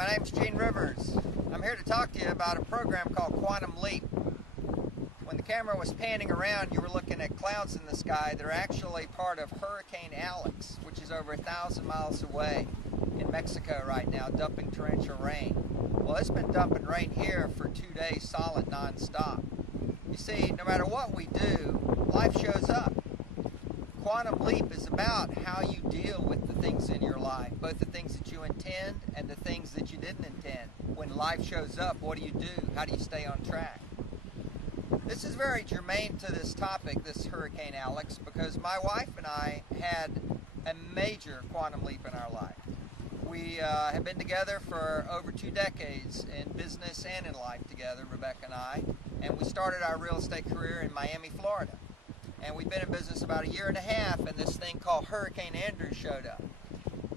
my name's Gene Rivers. I'm here to talk to you about a program called Quantum Leap. When the camera was panning around, you were looking at clouds in the sky that are actually part of Hurricane Alex, which is over 1,000 miles away in Mexico right now, dumping torrential rain. Well, it's been dumping rain here for 2 days solid, non-stop. You see, no matter what we do, life shows up. Quantum Leap is about how you deal with the things in your life, both the things that you intend and the things that you didn't intend. When life shows up, what do you do? How do you stay on track? This is very germane to this topic, this Hurricane Alex, because my wife and I had a major quantum leap in our life. We have been together for over 2 decades in business and in life together, Rebecca and I, and we started our real estate career in Miami, Florida. And we've been in business about 1.5 years, and this thing called Hurricane Andrew showed up.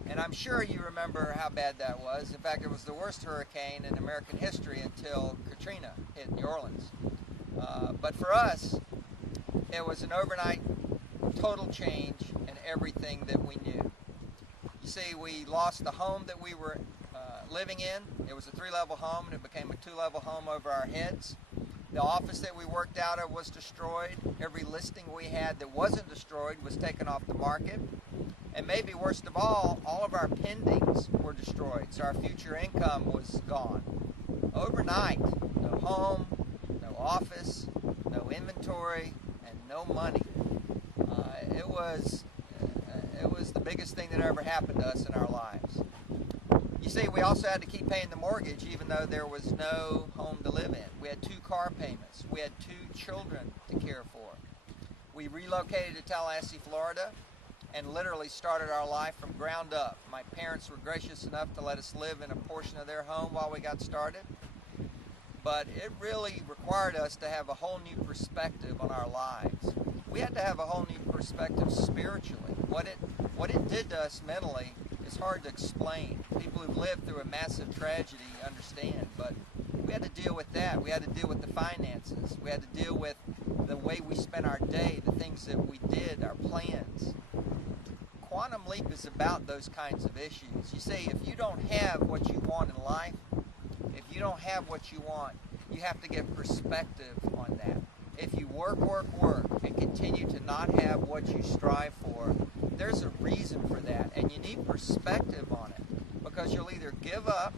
And I'm sure you remember how bad that was. In fact, it was the worst hurricane in American history until Katrina hit New Orleans. But for us, it was an overnight total change in everything that we knew. You see, we lost the home that we were living in. It was a 3-level home, and it became a 2-level home over our heads. The office that we worked out of was destroyed. Every listing we had that wasn't destroyed was taken off the market. And maybe worst of all of our pendings were destroyed, so our future income was gone. Overnight, no home, no office, no inventory, and no money. It was the biggest thing that ever happened to us in our lives. You see, we also had to keep paying the mortgage even though there was no home to live in. We had 2 car payments. We had 2 children to care for. We relocated to Tallahassee, Florida, and literally started our life from ground up. My parents were gracious enough to let us live in a portion of their home while we got started. But it really required us to have a whole new perspective on our lives. We had to have a whole new perspective spiritually. What it did to us mentally is hard to explain. People who've lived through a massive tragedy understand, but we had to deal with that. We had to deal with the finances. We had to deal with the way we spent our day, the things that we did, our plans. Quantum Leap is about those kinds of issues. You see, if you don't have what you want in life, if you don't have what you want, you have to get perspective on that. If you work, and continue to not have what you strive for, there's a reason for that, and you need perspective on it, because you'll either give up,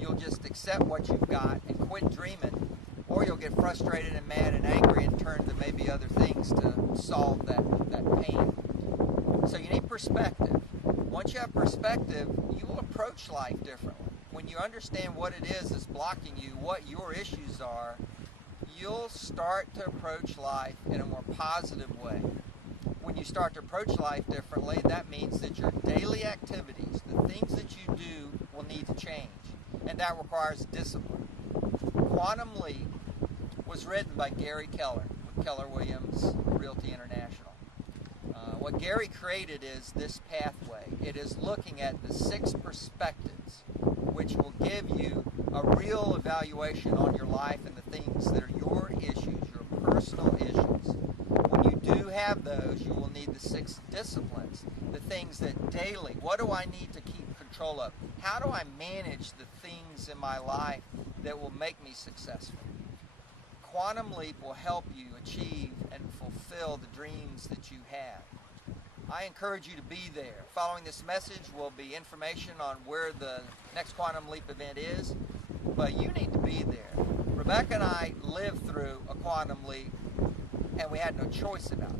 you'll just accept what you've got and quit dreaming, or you'll get frustrated and mad and angry and turn to maybe other things to solve that pain. So you need perspective. Once you have perspective, you will approach life differently. When you understand what it is that's blocking you, what your issues are, you'll start to approach life in a more positive way. When you start to approach life differently, that means that your daily activities, the things that you do, will need to change. And that requires discipline. Quantum Leap was written by Gary Keller with Keller Williams Realty International. What Gary created is this pathway. It is looking at the 6 perspectives, which will give you a real evaluation on your life and the things that are your issues, your personal issues. When you do have those, you will need the 6 disciplines, the things that daily, what do I need to keep control of? How do I manage the things in my life that will make me successful? Quantum Leap will help you achieve and fulfill the dreams that you have. I encourage you to be there. Following this message will be information on where the next Quantum Leap event is, but you need to be there. Rebecca and I lived through a Quantum Leap, and we had no choice about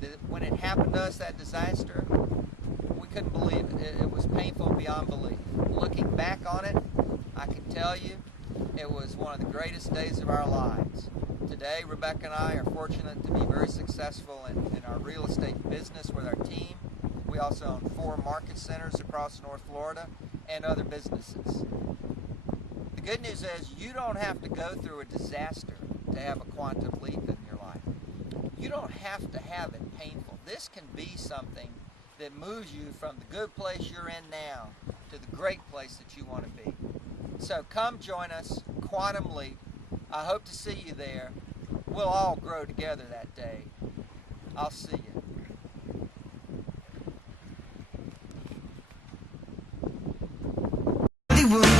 it. When it happened to us, that disaster, we couldn't believe it. It was painful beyond belief. Looking back on it, I can tell you, it was one of the greatest days of our lives. Today, Rebecca and I are fortunate to be very successful in our real estate business with our team. We also own 4 market centers across North Florida and other businesses. The good news is you don't have to go through a disaster to have a quantum leap in your life. You don't have to have it painful. This can be something that moves you from the good place you're in now to the great place that you want to be. So come join us, Quantum Leap. I hope to see you there. We'll all grow together that day. I'll see you. would